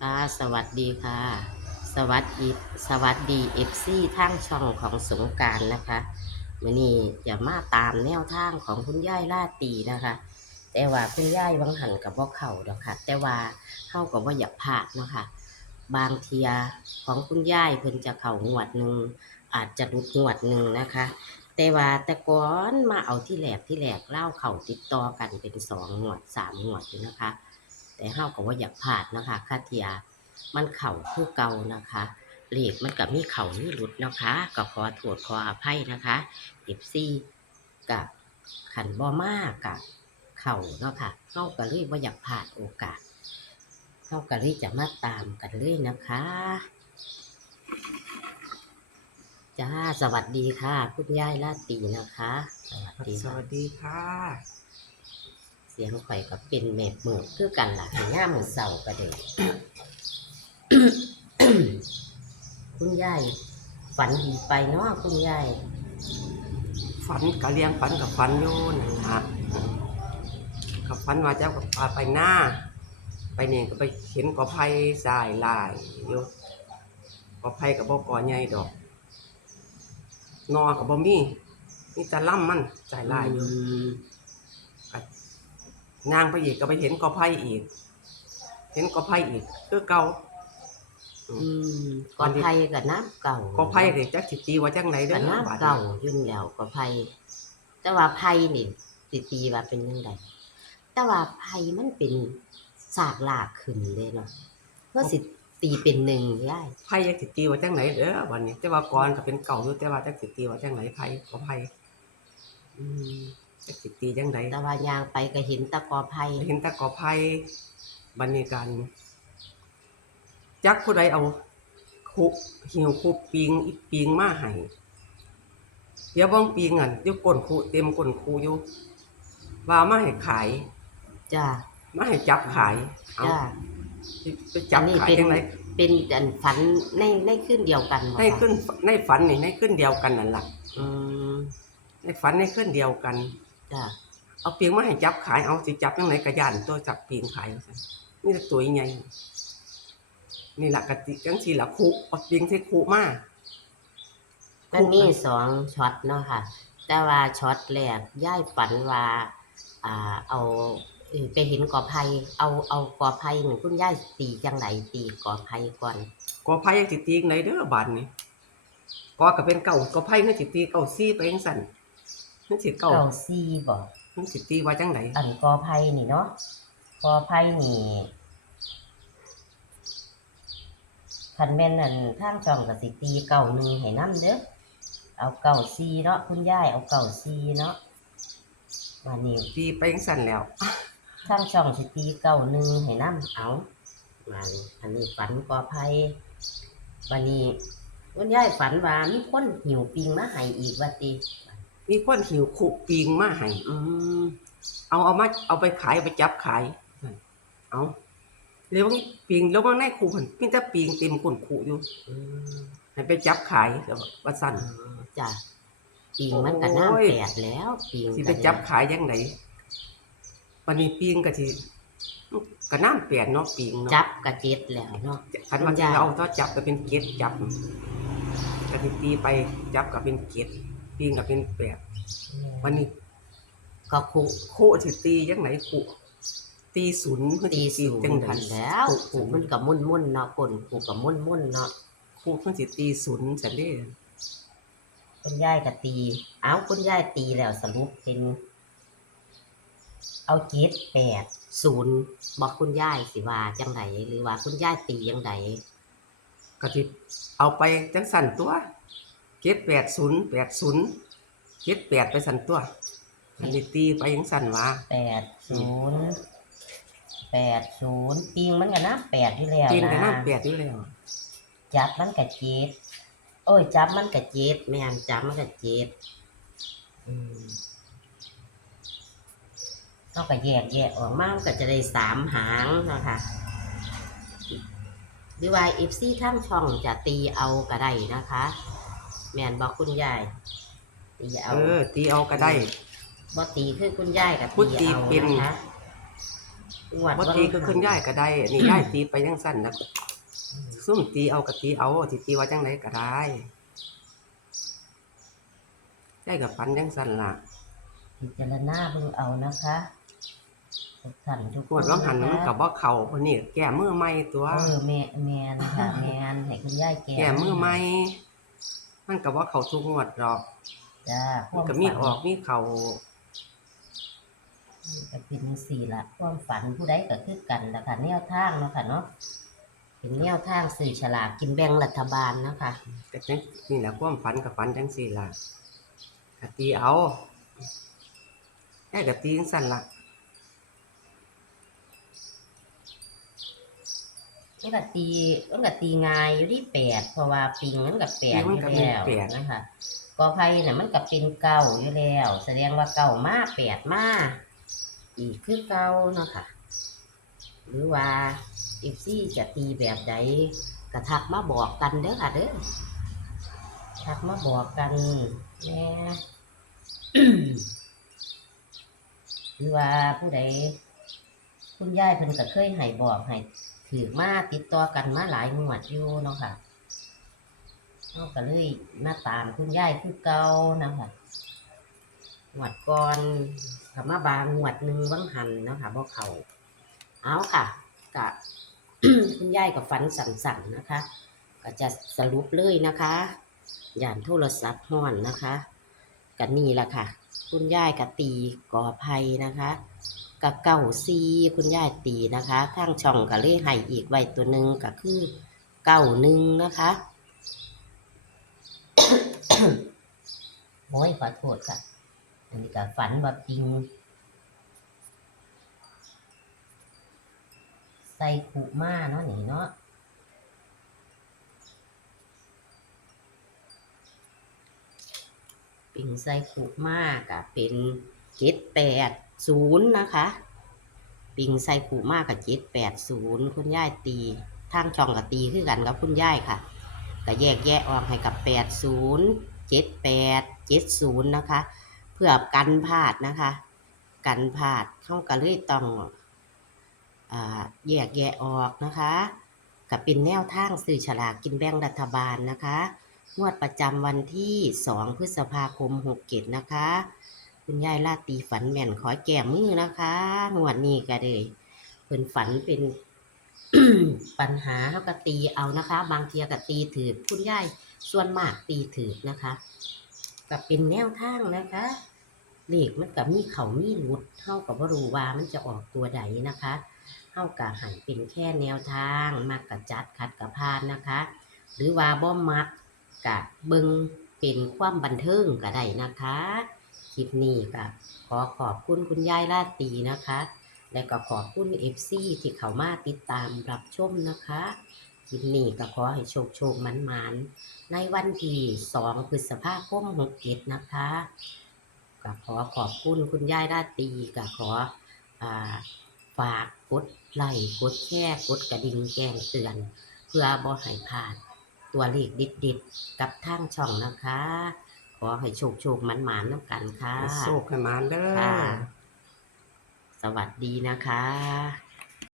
ค่ะ สวัสดีค่ะ สวัสดีสวัสดีเอฟซีทางช่องของสงการนะคะมื่อนี้จะมาตามแนวทางของคุณย่ายล่าตีนะคะ แต่ว่าคุณย่ายบางหันกับว่าเข่าดอกค่ะ แต่ว่าเข้ากับว่าอยากพลาดเนาะคะบางเทียของคุณย่ายเพิ่นจะเข่างวดหนึ่งอาจจะหลุดงวดหนึ่งนะคะ แต่ว่าแต่ก่อนมาเอาที่แหลกที่แหลกเล่าเข่าติดต่อกันเป็นสองงวดสามงวดอยู่นะคะ แต่เฮาก็ว่าอยากพลาดนะคะคาเทียมันเข่าคือเก่านะคะเลขมันกับมีเข่ามีหลุดนะคะก็ขอโทษขออภัยนะคะเอฟซีกับขันบ่มากกับเข่าเนาะค่ะเฮาก็เลยว่าอยากพลาดโอกาสเฮาก็เลยจะมาตามกันเลยนะคะจ้าสวัสดีค่ะ คุณยายลาตีนะคะ สวัสดีสค่ะ วัสดีค่ะ เสียงข่อยก็เป็นแมบเมือกคือกันล่ะให้ย่ามือเสาก็เด้คุณยายฝันดีไปเนาะคุณยายฝันกะเลียงฝันกับฝันอยู่นั่นละกับฝันว่าเจ้ากับพาไปหน้า ไปเนี่ยก็ไปเห็นกอไผ่สายลายอยู่กอไผ่กับบ่กอใหญ่ดอก นอกับบ่มีมีแต่ล่ำมันสายลายอยู่ มนางไปอีกก็ไปเห็นกอไผ่อีก เห็นกอไผ่อีก คือเก่า อืมกอไผ่กับน้ำเก่ากอไผ่เด็กจักสิตีว่าจังไหนเด้กับอน้ำบาดเก่ายุ่นแล้วกอไผ่แต่ว่าไผ่นี่สิตีว่าเป็นยังไงแต่ว่าไผ่มันเป็นสากลากขึ้นเลยเนาะเพื่อสิตีเป็นหนึ่งได้ไผ่จักสิตีว่าจังไหนเด้อวันนี้ แต่ว่าก่อนก็เป็นเก่าอยู่แต่ว่าจักสิตีว่าจังไหนไผ่กอไผ่อืมจัก สิตีจังไดแต่ว่ายางไปก็เห็นแตะกอไผ่เห็นแตะกอไผ่บันนี้กันจักผู้ใดเอาคุหิวคุปิงอีปิงมาให้เดี๋ยวเบ้องปิงอะอยู่ก้นคูเต็มก้นคูอยู่ว่ามาให้ขายจ้ามาให้จับขายเอาจ้าไปจับอันนี้ขายเป็นจังไดเป็นอันฝันในในขึ้นเดียวกันบ่ในคะขึ้นในฝันนี่ในขึ้นเดียวกันนั่นล่ะอืมในฝันในขึ้นเดียวกัน จ้าเอาปิงมาให้จับขายเอาสิจับจังไหนกระยานตัวจับปิงขายว่าซั่นนี่แต่ตัวใหญ่นี่ล่ะกะติจังซี่ล่ะคุเอาปิงใส่คุมามันมีสองช็อตเนาะค่ะ แต่ว่าช็อตแรกย่ายฝันว่าอ่าเอาเอ่อไปเห็นกอไผ่เอาเอากอไผ่หนึ่งคุณย่ายตีจังไหนตีกอไผ่ก่อนกอไผ่ยังสิตีจั่งไหนเด้อบาดนี้กอก็เป็นเก่ากอไผ่เฮาสิตีเก่าซี่ไปจังซั่น มันสิเก่าเก้าซี่บ่มันสิตีว่าจังไดอันกอไผ่นี่เนาะกอไผ่นี่คันแม่นอันทางช่องก็สิตีเก้าหนึ่งให้นํเด้อเอาเก้าซี่เนาะคุณย่ายเอาเก้าซี่เนาะมานี่ตีไปจังซั่นแล้วทางช่องสิตีเก้าหนึ่งให้นํเอามานี่อันนี้ฝันกอไผ่วันนี้คุณย่ายฝันว่ามีคนหิวปิงมาให้อีกว่าติ มีคนหิวคุปิงมาให้อืมเอาเอามาเอาไปขายเอาไปจับขาย เอาแล้วบางปิงแล้วบางในคูเพิ่นมีแต่ปิงเต็มก้นคูอยู่อืมให้ไปจับขายแล้วว่าซั่นอ๋อจ้ะปิงมันก็โอ้น้ำยแปดแล้วปิงสิก็ไปจับขายจังไดวันนี้ปิงก็สิก็น้ำเปลี่ยนเนาะปิงเนาะจับกระเจ็ดแล้วเนาะคันว่าที่เราเอาถ้าจับก็เป็นเกตจับก็สิตีไปจับก็เป็นเกต ปิงก็เป็นแปดวันนี้ก็คุโคสิตีจังไหนโคตีศูนย์เพิ่นตีสิสูงจังทัทันนแล้วโคผูมันกับมุ่นมุ่นๆเนาะกลผูกับมุ่นมุ่นๆเนาะโคเพิ่นสิตีศูนย์ซั่นเด้คุณยายก็ตี เอ้าคุณยายตีแล้วสรุปเป็น เอาเจ็ดแปดศูนย์บอกคุณยายสิว่าจังไดหรือว่าคุณยายตียังไงก็สิเอาไปจังสั่นตัว เจ็ดแปดศูนย์แปดศูนย์เจ็ดแปดไปสั่นตัวอันนี้ตีไปจังสั่นว่าแปดศูนย์แปดศูนย์ปิงมันก็นะแปดที่แล้วตีนก็นะน้ำแปดอยู่แล้วจับมันกับเจ็ดโอ้ยจับมันกับเจ็ดแม่นจับมันกับเจ็ดอืมเขาก็แยกแยกออกมามันก็จะได้สามหางเนาะคะหรือว่าเอฟซีข้างช่องจะตีเอาก็ได้นะคะ แม่นบอกคุณยายตีเอาเออ ตีเอาก็ได้บ่ตีคือคุณยายกับพูดตีตีเอาเป็น นะคะปงวดบ่ตีก็ขึ้นย่ายก็ได้อันนี้ย่ายตีไปจังสั้นนะซุ่มตีเอากะตีเอาที่ตีว่าจังไดก็ได้ได้กับฟันจังสั้นล่ะพิจารณาเบิ่งเอานะคะทุกท่านทุกงวดว่าหันมันกับว่าเข่าพอนี่แก้มือใหม่ตัว เออแม่แม่นค่ะแม่นให้คุณยายแก่แก้มือใหม่ มันกับว่าเขาทุกงวดหรอกจ้ามันก็มีออกมีเข่าก็เป็นจังซี่ล่ะความฝันผู้ใดก็คือกันล่ะค่ะแนวทางเนาะค่ะเนาะเป็นแนวทางสื่อฉลากกินแบ่งรัฐบาลนะคะก็จังนี่แหละความฝันกับฝันจังสี่ล่ะกะตีเอาได้กะตีจังสั้นล่ะ มันก็ตีมันก็ตีง่ายอยู่ที่แปดเพราะว่าปิงมันก็แปดอยู่แล้วนะคะกอไผ่น่ะมันก็เป็นเก้าอยู่แล้ว แสดงว่าเก้ามาแปดมาอีกคือเก้าเนาะค่ะ หรือว่าอีซี่จะตีแบบใดกระทักมาบอกกันเด้อค่ะเด้อทักมาบอกกันแหน่หรือว่าผู้ใดคุณยายเพิ่นก็เคยให้บอกให้ ถือมาติดต่อกันมาหลายงวดอยู่เนาะค่ะเราก็เลยมาตามคุณยายคือเก่านะคะงวดก่อนกมาบางงวดหนึ่งวังหันเนาะค่ะบ่เขาเอาค่ะกะคุณยายกับฝันสั่นๆนะคะ ก็จะสรุปเลยนะคะ อย่านโทรศัพท์ห้อนนะคะ กันนี่แหละค่ะ คุณยายกับตีกอภัยนะคะกับเก่าซีคุณยายตีนะคะทางช่องก็เลยให้อีกไว้ตัวหนึ่งก็คือเก่าหนึ่งนะคะโอ้ยขอโทษค่ะ อันนี้ก็ฝันว่าปิงใส่ขุมาเนาะนี่เนาะ ปิงไส้ขุมากอะเป็นเจ็ดแปดศูนย์นะคะ ปิงไส้ขุมากกับเจ็ดแปดศูนย์คุณย่ายตีทางช่องกับตีคือกันกับคุณย่ายค่ะก็แยกแยะออกให้กับแปดศูนย์เจ็ดแปดเจ็ดศูนย์นะคะ เพื่อกันพลาดนะคะ กันพลาดเข้ากันเลยต้องอ่าแยกแยะออกนะคะ กับเป็นแนวทางสื่อฉลากกินแบ่งรัฐบาลนะคะ งวดประจำวันที่ 2 พฤษภาคม67นะคะ คุณยายลาตีฝันแม่นขอแก้มือนะคะงวดนี้ก็เลยเพิ่นฝันเป็น ปัญหาเขาก็ตีเอานะคะ บางเทียก็ตีถือคุณยายส่วนมากตีถือนะคะก็เป็นแนวทางนะคะเลขมันก็มีเขามีหลุดเท่ากับว่ารูว่ามันจะออกตัวใดนะคะเท่ากับหันเป็นแค่แนวทางมักกับจัดขัดกับพานนะคะ หรือว่าบ่มัก กะเบิงเป็นความบันเทิงก็ได้นะคะ คลิปนี้ก็ขอขอบคุณคุณยายลาตีนะคะ และก็ขอบคุณเอฟซีที่เขามาติดตามรับชมนะคะ คลิปนี้ก็ขอให้โชคโชคมันมันๆในวันที่2พฤษภาคม67นะคะก็ขอขอบคุณคุณยายลาตีก็ขออฝากกดไลค์กดแชร์กดกระดิ่งแจ้งเตือน เพื่อบ่ให้พลาด ตัวเลขดิดๆ กับทางช่องนะคะ ขอให้โชคโชคมันหมานๆน้ำกันค่ะ โศกให้มาเด้อ ค่ะ สวัสดีนะคะ